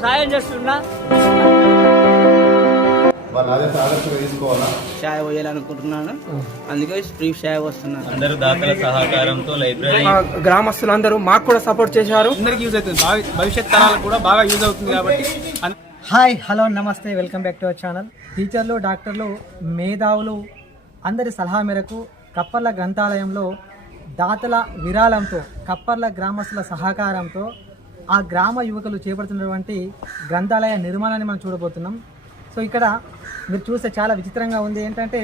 సాయం చేస్తున్నా. పోయాలనుకుంటున్నాను. అందుకే ఫ్రీ షాయ్ వస్తున్నాను అందరూ దాతల సహకారంతో లైబ్రరీ మా గ్రామస్తులందరూ మాకు కూడా సపోర్ట్ చేశారు. అందరికీ యూజ్ అవుతుంది. భావి- భవిష్యత్ తరాలకు కూడా బాగా యూజ్ అవుతుంది కాబట్టి hi hello namaste welcome back to our channel టీచర్లు డాక్టర్లు మేధావులు అందరి సలహా మేరకు కప్పర్ల గ్రంథాలయంలో దాతల విరాళంతో కప్పర్ల గ్రామస్తుల సహకారంతో ఆ గ్రామ యువకులు చేపడుతున్నటువంటి గ్రంథాలయ నిర్మాణాన్ని మనం చూడబోతున్నాం. సో ఇక్కడ మీరు చూస్తే చాలా విచిత్రంగా ఉంది. ఏంటంటే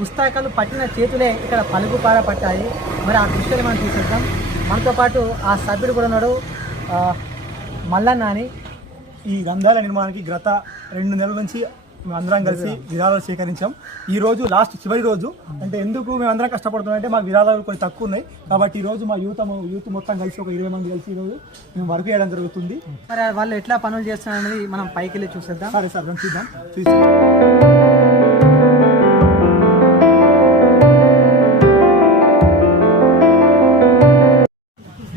పుస్తకాలు పట్టిన చేతులే ఇక్కడ పలుకుపార పట్టాయి. మరి ఆ దృశ్యాన్ని మనం చూసేద్దాం. మనతో పాటు ఆ సభ్యుడు కూడా ఉన్నాడు. మల్లన్న అని ఈ గ్రంథాల నిర్మాణానికి గత రెండు నెలల నుంచి మేము అందరం కలిసి విరాళాలు సేకరించాం ఈ రోజు లాస్ట్ చివరి రోజు. అంటే ఎందుకు మేము అందరం కష్టపడుతున్నాం అంటే మా విరాళాలు కొన్ని తక్కువ ఉన్నాయి. కాబట్టి ఈ రోజు మా యూత్ యూత్ మొత్తం కలిసి ఒక ఇరవై మంది కలిసి ఈ రోజు మేము వర్క్ చేయడం జరుగుతుంది. మరి వాళ్ళు ఎట్లా పనులు చేస్తున్నారు అనేది మనం పైకి వెళ్ళి చూసేద్దాం. సరే సార్ మనం చూద్దాం. చూసి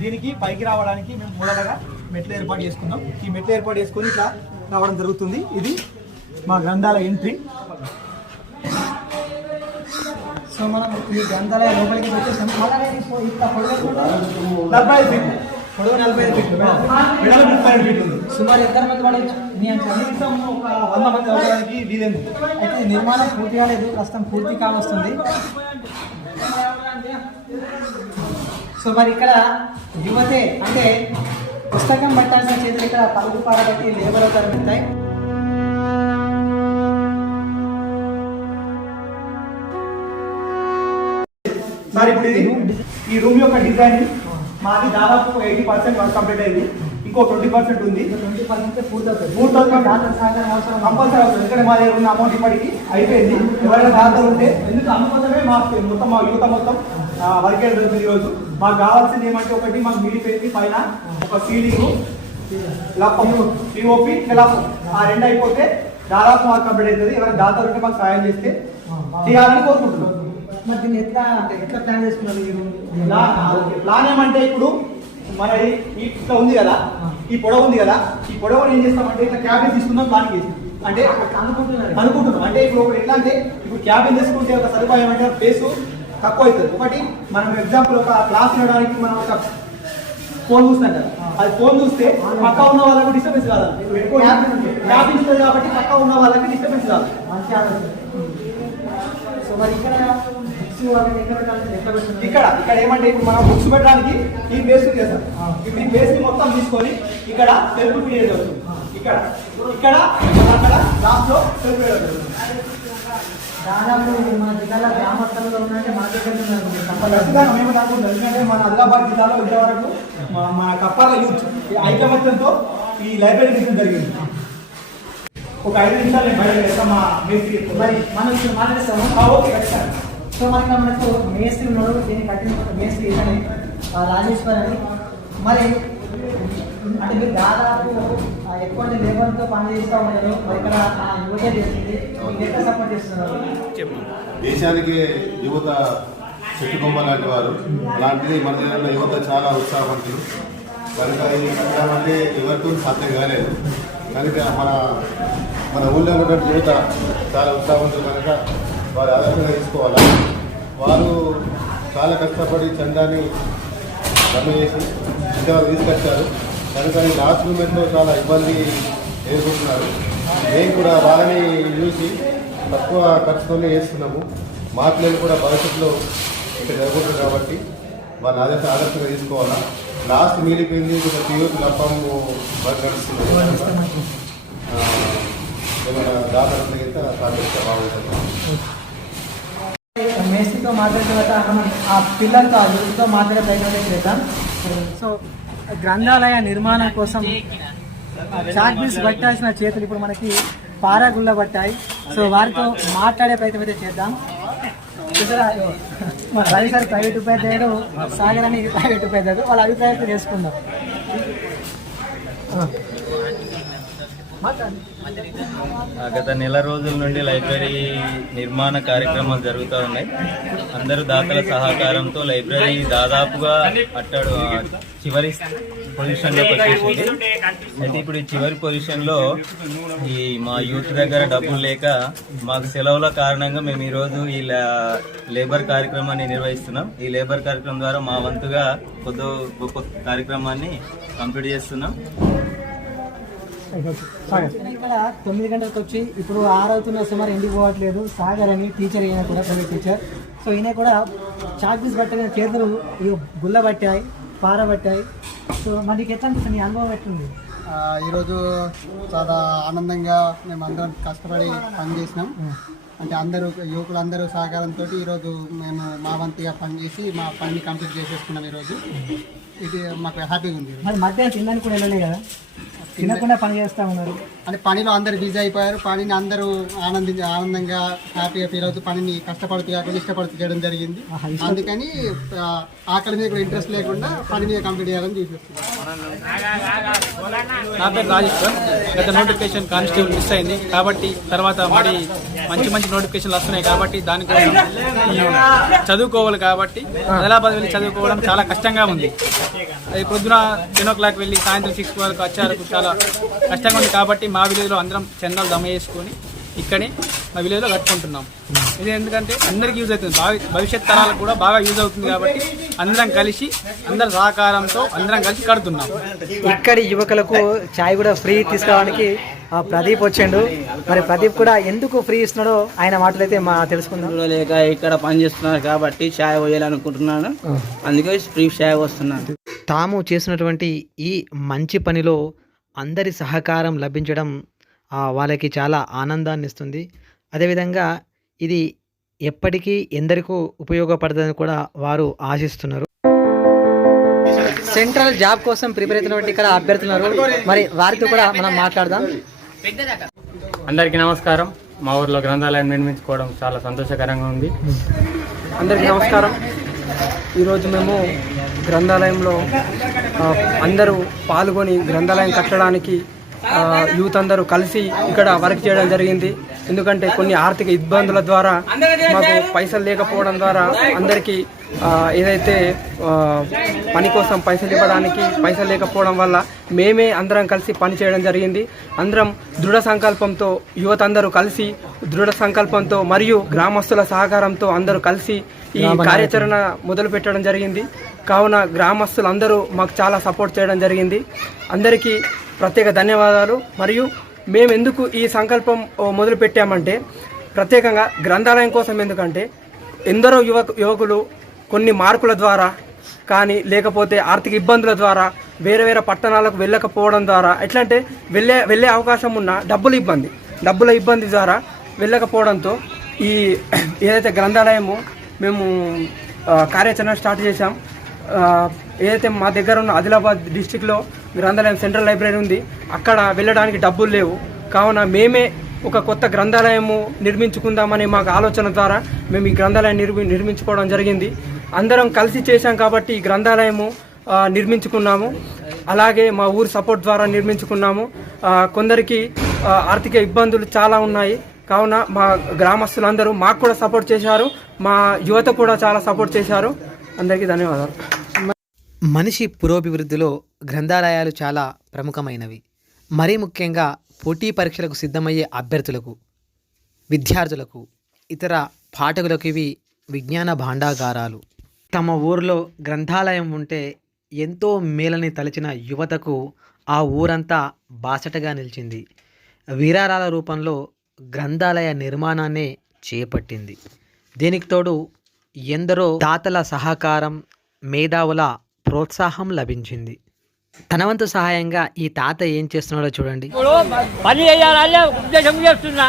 దీనికి పైకి రావడానికి మేము మూలగా మెట్లు ఏర్పాటు చేసుకున్నాం. ఈ మెట్లు ఏర్పాటు చేసుకొని ఇట్లా రావడం జరుగుతుంది. ఇది మా గ్రంథాల ఎంట్రీ. సో మనం ఈ గ్రంథాలయ లోపలికి వచ్చేసాం. ఇట్లా పొడవు నలభై ఐదు ఫీట్లు. ముప్పై ఐదు ఫీట్లు ఉంది. సుమారు ఎంత మంది పడవచ్చు అంచనా. కనీసం ఒక వంద మంది అవ్వడానికి వీలైంది. అయితే నిర్మాణం పూర్తి కాలేదు ప్రస్తుతం పూర్తి కావస్తుంది సో మరి ఇక్కడ యువతే అంటే పుస్తకం పట్టాల్సిన చేతులు ఇక్కడ పలుగు పాడబట్టి లేబర్ కనిపిస్తాయి సార్ ఇప్పుడు ఇది ఈ రూమ్ యొక్క డిజైన్ మాది దాదాపు ఎయిటీ పర్సెంట్ వర్క్ కంప్లీట్ అయింది. ఇంకో ట్వంటీ పర్సెంట్ ఉంది. ట్వంటీ పర్సెంట్ అవుతుంది అవసరం కంపల్సరీ అవుతుంది. ఇక్కడ మా దగ్గర ఉన్న అమౌంట్ ఇప్పటికి అయిపోయింది. ఎవరైనా దాతలు ఉంటే ఎందుకు అందుకోసమే మా మొత్తం మా యువత మొత్తం వర్క్ జరుగుతుంది ఈరోజు? మాకు కావాల్సింది ఏమంటే ఒకటి మాకు మిగిలిపోయింది పైన ఒక సీలింగ్ లప్పం పిఓపి లప్పం ఆ రెండు అయిపోతే దాదాపు మాకు కంప్లీట్ అవుతుంది. ఎవరైనా దాతలు ఉంటే మాకు సాయం చేస్తే చేయాలని కోరుకుంటున్నాం. మరి దీన్ని ఎట్లా అంటే ఎట్లా ప్లాన్ చేసుకున్నారు రూమ్ ప్లాన్ ఏమంటే ఇప్పుడు మన ఇట్లా ఉంది కదా ఈ పొడవు ఉంది కదా ఈ పొడవుని ఏం చేస్తామంటే ఇట్లా క్యాబిన్ తీసుకుందాం ప్లాన్ చేసి అంటే అనుకుంటున్నారు. అనుకుంటున్నాం. అంటే ఇప్పుడు ఎట్లా అంటే ఇప్పుడు క్యాబిన్ తీసుకుంటే ఒక సదుపాయం అంటే ప్లేస్ తక్కువ అవుతుంది. ఒకటి మనం ఎగ్జాంపుల్ ఒక క్లాస్ వినడానికి మనం ఒక ఫోన్ చూస్తాం కదా. అది ఫోన్ చూస్తే పక్క ఉన్న వాళ్ళకి డిస్టర్బెన్స్ కాదు. క్యాబిన్ ఉంటుంది. కాబట్టి పక్క ఉన్న వాళ్ళకి డిస్టర్బెన్స్ కాదు. మంచి ఆలోచన సో మరి ఇక్కడ ఇక్కడ ఇక్కడ ఏమంటే ఇప్పుడు మనం బుక్స్ పెట్టడానికి ఈ బేస్ చేస్తాం. ఇప్పుడు ఈ బేస్ని మొత్తం తీసుకొని ఇక్కడ సెల్ఫ్ క్రియేట్ అవుతుంది ఇక్కడ ఇక్కడ అక్కడ లాస్ట్లో సెల్ఫ్ క్రియేట్ అవుతుంది దాదాపు మన జిల్లాలో గ్రామస్తులలో ఉన్నట్టే మా దగ్గర ఉన్నారు కంపల్సరీ ఖచ్చితంగా మేము అనుకుంటాం ఎందుకంటే మన ఆదిలాబాద్ జిల్లాలో ఇంతవరకు మా- మన కప్పాల యూత్ ఈ ఐకమత్యంతో ఈ లైబ్రరీ జరిగింది. ఒక ఐదు నిమిషాలు నేను బయట మా మేస్త్రి మరి మనం మాట్లాడేస్తాము? ఓకే ఖచ్చితంగా. సో మనకి మనకు మేస్త్రి ఉన్నాడు దీన్ని కట్టిన మేస్త్రి ఇతనే, ఆ రాజేశ్వర్ అని మరి అంటే మీరు దాదాపు ఎక్కువ లేబర్తో పని చేస్తూ ఉంటారు మరి ఇక్కడ ఆ యువత చేస్తుంది. మీకు ఎట్లా సపోర్ట్ చేస్తున్నారు? దేశానికి యువత చెట్టుకొమ్మ లాంటి వారు. అలాంటిది మన దగ్గర యువత చాలా ఉత్సాహవంతులు. కనుక ఈ కట్టడం అంటే ఎవరితో సాధ్యం కాలేదు. కనుక మన మన ఊళ్ళో ఉన్న యువత చాలా ఉత్సాహవంతులు కనుక వారు ఆదర్శంగా తీసుకోవాలి? వారు చాలా కష్టపడి చందాన్ని జమ చేసి ఇంతవరకు తీసుకొచ్చారు. కనుక లాస్ట్ మూమెంట్లో చాలా ఇబ్బంది ఎదుర్కొంటున్నారు. మేము కూడా వాళ్ళని చూసి తక్కువ ఖర్చుతోనే చేస్తున్నాము. మా పిల్లలు కూడా భవిష్యత్తులో ఇక్కడ జరుగుతుంది కాబట్టి వాళ్ళని ఆదర్శ ఆదర్శంగా తీసుకోవాలా? లాస్ట్ మిగిలిపోయింది ఒక లప్పము వర్క్ నడుస్తుంది. ఏమైనా దాదాపు సాధిస్తే బాగుంటుంది మేస్త్రితో మాట్లాడిన తర్వాత మనం ఆ పిల్లలతో ఆ యూత్తో మాట్లాడే ప్రయత్నం చేద్దాం. సో గ్రంథాలయ నిర్మాణం కోసం చార్జీస్ పట్టాల్సిన చేతులు ఇప్పుడు మనకి పారాగుళ్ళ పట్టాయి. సో వారితో మాట్లాడే ప్రయత్నం అయితే చేద్దాం. మా రవి గారు ప్రైవేట్ ఉపాధ్యాయుడు సాగర్ అని ప్రైవేట్ ఉపాధ్యాయుడు. వాళ్ళ అభిప్రాయం చేసుకుందాం గత నెల రోజుల నుండి లైబ్రరీ నిర్మాణ కార్యక్రమాలు జరుగుతూ ఉన్నాయి. అందరూ దాతల సహకారంతో లైబ్రరీ దాదాపుగా అట్టడు చివరి పొజిషన్లోకి వచ్చేసింది. అయితే ఇప్పుడు ఈ చివరి పొజిషన్లో ఈ మా యూత్ దగ్గర డబ్బులు లేక మాకు సెలవుల కారణంగా మేము ఈరోజు ఈ లేబర్ కార్యక్రమాన్ని నిర్వహిస్తున్నాం. ఈ లేబర్ కార్యక్రమం ద్వారా మా వంతుగా కొద్ది గొప్ప కార్యక్రమాన్ని కంప్లీట్ చేస్తున్నాం. ఇక్కడ తొమ్మిది గంటలకు వచ్చి ఇప్పుడు ఆరవుతున్న సుమారు ఎందుకు పోవట్లేదు? సాగర్ అని టీచర్ ఈయన కూడా ప్రైవేట్ టీచర్ సో ఈయన కూడా చాక్పీస్ పట్టిన చేతులు ఇవి గుల్ల పట్టాయి పార పట్టాయి. సో మరి నీకు ఎట్లా అనిపిస్తుంది? అనుభవం ఎట్లుంది? ఈరోజు చాలా ఆనందంగా మేము అందరం కష్టపడి పనిచేసినాం అంటే అందరూ యువకులు అందరూ సహకారంతో ఈరోజు మేము మా వంతుగా పనిచేసి మా పని కంప్లీట్ చేసేసుకున్నాం ఈరోజు. ఇది మాకు హ్యాపీగా ఉంది. మరి మధ్యాహ్నం తినడానికి కూడా వెళ్ళలే కదా? తినకుండా పని చేస్తా ఉన్నారు. అంటే పనిలో అందరూ బిజీ అయిపోయారు. పనిని అందరూ ఆనందించి ఆనందంగా హ్యాపీగా ఫీల్ అవుతూ పనిని కష్టపడుతూ కాకుండా ఇష్టపడుతూ చేయడం జరిగింది. అందుకని ఆకలి మీద కూడా ఇంట్రెస్ట్ లేకుండా పని మీద కంప్లీట్ చేయాలని చూపిస్తున్నాం నా పేరు రాజేష్ సార్. గత నోటిఫికేషన్ కానిస్టేబుల్ మిస్ అయింది. కాబట్టి తర్వాత మరి మంచి మంచి నోటిఫికేషన్లు వస్తున్నాయి కాబట్టి దానికోసం చదువుకోవాలి కాబట్టి ఆదిలాబాద్ వెళ్ళి చదువుకోవడం చాలా కష్టంగా ఉంది. అది పొద్దున టెన్ ఓ క్లాక్ వెళ్ళి సాయంత్రం సిక్స్ వరకు వచ్చేవరకు చాలా కష్టంగా ఉంది కాబట్టి మా విలేజ్లో అందరం చందాలు దమ చేసుకొని ఇక్కడే మా విలేజ్లో కట్టుకుంటున్నాం. ఇది ఎందుకంటే అందరికీ యూజ్ అవుతుంది. భావి భవిష్యత్ తరాలకు కూడా బాగా యూజ్ అవుతుంది కాబట్టి అందరం కలిసి అందరి సహకారంతో అందరం కలిసి కడుతున్నాం. ఇక్కడి యువకులకు చాయ్ కూడా ఫ్రీ తీసుకోవడానికి ఆ, ప్రదీప్ వచ్చిండు. మరి ప్రదీప్ కూడా ఎందుకు ఫ్రీ ఇస్తున్నాడో ఆయన మాటలు అయితే మా తెలుసుకుందాం. డబ్బులు లేక ఇక్కడ పని చేస్తున్నారు కాబట్టి ఛాయ్ పోయాలనుకుంటున్నాను. అందుకే ఫ్రీ ఛాయ్ వస్తున్నాను. తాము చేసినటువంటి ఈ మంచి పనిలో అందరి సహకారం లభించడం ఆ, వాళ్ళకి చాలా ఆనందాన్ని ఇస్తుంది అదేవిధంగా ఇది ఎప్పటికీ ఎందరికో ఉపయోగపడుతుందని కూడా వారు ఆశిస్తున్నారు. సెంట్రల్ జాబ్ కోసం ప్రిపేర్ అవుతున్నటువంటి ఇక్కడ అభ్యర్థులున్నారు మరి వారితో కూడా మనం మాట్లాడదాం. అందరికీ నమస్కారం. మా ఊర్లో గ్రంథాలయం నిర్మించుకోవడం చాలా సంతోషకరంగా ఉంది. అందరికీ నమస్కారం. ఈరోజు మేము గ్రంథాలయంలో అందరూ పాల్గొని గ్రంథాలయం కట్టడానికి యూత్ అందరూ కలిసి ఇక్కడ వర్క్ చేయడం జరిగింది. ఎందుకంటే కొన్ని ఆర్థిక ఇబ్బందుల ద్వారా మాకు పైసలు లేకపోవడం ద్వారా అందరికీ ఏదైతే పని కోసం పైసలు ఇవ్వడానికి పైసలు లేకపోవడం వల్ల మేమే అందరం కలిసి పని చేయడం జరిగింది. అందరం దృఢ సంకల్పంతో యువత అందరూ కలిసి దృఢ సంకల్పంతో మరియు గ్రామస్తుల సహకారంతో అందరూ కలిసి ఈ కార్యాచరణ మొదలు పెట్టడం జరిగింది. కావున గ్రామస్తులు అందరూ మాకు చాలా సపోర్ట్ చేయడం జరిగింది. అందరికీ ప్రత్యేక ధన్యవాదాలు. మరియు మేము ఎందుకు ఈ సంకల్పం మొదలు పెట్టామంటే ప్రత్యేకంగా గ్రంథాలయం కోసం ఎందుకంటే ఎందరో యువకు యువకులు కొన్ని మార్కుల ద్వారా కానీ లేకపోతే ఆర్థిక ఇబ్బందుల ద్వారా వేరే వేరే పట్టణాలకు వెళ్ళకపోవడం ద్వారా ఎట్లా అంటే వెళ్ళే వెళ్ళే అవకాశం ఉన్న డబ్బుల ఇబ్బంది. డబ్బుల ఇబ్బంది ద్వారా వెళ్ళకపోవడంతో ఈ ఏదైతే గ్రంథాలయము మేము కార్యాచరణ స్టార్ట్ చేశాం. ఏదైతే మా దగ్గర ఉన్న ఆదిలాబాద్ డిస్టిక్లో గ్రంథాలయం సెంట్రల్ లైబ్రరీ ఉంది. అక్కడ వెళ్ళడానికి డబ్బులు లేవు. కావున మేమే ఒక కొత్త గ్రంథాలయము నిర్మించుకుందామనే మాకు ఆలోచన ద్వారా మేము ఈ గ్రంథాలయం నిర్మి నిర్మించుకోవడం జరిగింది. అందరం కలిసి చేశాం కాబట్టి ఈ గ్రంథాలయము నిర్మించుకున్నాము. అలాగే మా ఊరు సపోర్ట్ ద్వారా నిర్మించుకున్నాము. కొందరికి ఆర్థిక ఇబ్బందులు చాలా ఉన్నాయి. కావున మా గ్రామస్తులందరూ మాకు కూడా సపోర్ట్ చేశారు. మా యువత కూడా చాలా సపోర్ట్ చేశారు. అందరికీ ధన్యవాదాలు. మనిషి పురోభివృద్ధిలో గ్రంథాలయాలు చాలా ప్రముఖమైనవి. మరీ ముఖ్యంగా పోటీ పరీక్షలకు సిద్ధమయ్యే అభ్యర్థులకు విద్యార్థులకు ఇతర పాఠకులకు ఇవి విజ్ఞాన భాండాగారాలు. తమ ఊరిలో గ్రంథాలయం ఉంటే ఎంతో మేలని తలచిన యువతకు ఆ ఊరంతా బాసటగా నిలిచింది. వీరారాల రూపంలో గ్రంథాలయ నిర్మాణాన్నే చేపట్టింది. దీనికి తోడు ఎందరో దాతల సహకారం మేధావుల ప్రోత్సాహం లభించింది. తన వంతు సహాయంగా ఈ తాత ఏం చేస్తున్నాడో చూడండి. పని చేయాలనే ఉద్దేశం చేస్తున్నా.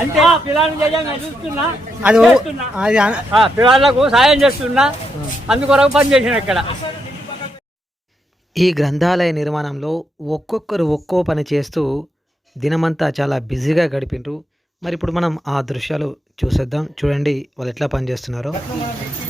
అంటే పిల్లలు చేయంగా చూస్తున్నా అది చేస్తున్నా. అది ఆ, పిల్లలకు సాయం చేస్తున్నా. అందుకొరకు పని చేసిన ఇక్కడ. ఈ గ్రంథాలయ నిర్మాణంలో ఒక్కొక్కరు ఒక్కో పని చేస్తూ దినమంతా చాలా బిజీగా గడిపిండ్రు. మరి ఇప్పుడు మనం ఆ దృశ్యాలు చూసేద్దాం. చూడండి వాళ్ళు ఎట్లా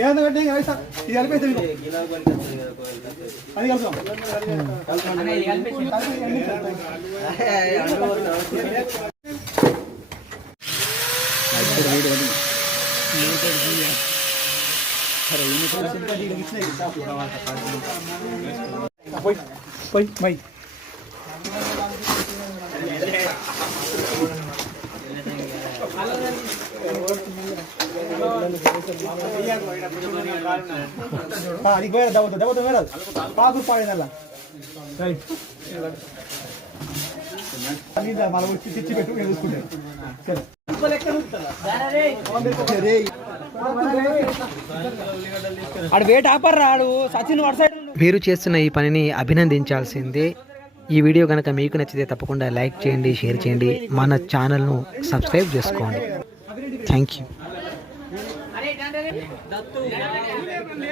ఏదైనా కట్టే ఇంకా వేస్తా. ఇది కలిపేస్తే మీకు. అది కలుపుదాం. పోయి పోయి పోయి అది పోయారు పాకు పాడేదల్లా రైట్ వచ్చి తెచ్చి పెట్టు నేను చూసుకుంటాను సరే వీరు చేస్తున్న ఈ పనిని అభినందించాల్సిందే. ఈ వీడియో కనుక మీకు నచ్చితే తప్పకుండా లైక్ చేయండి షేర్ చేయండి. మన ఛానల్ను సబ్స్క్రైబ్ చేసుకోండి. Thank you. Obrigado.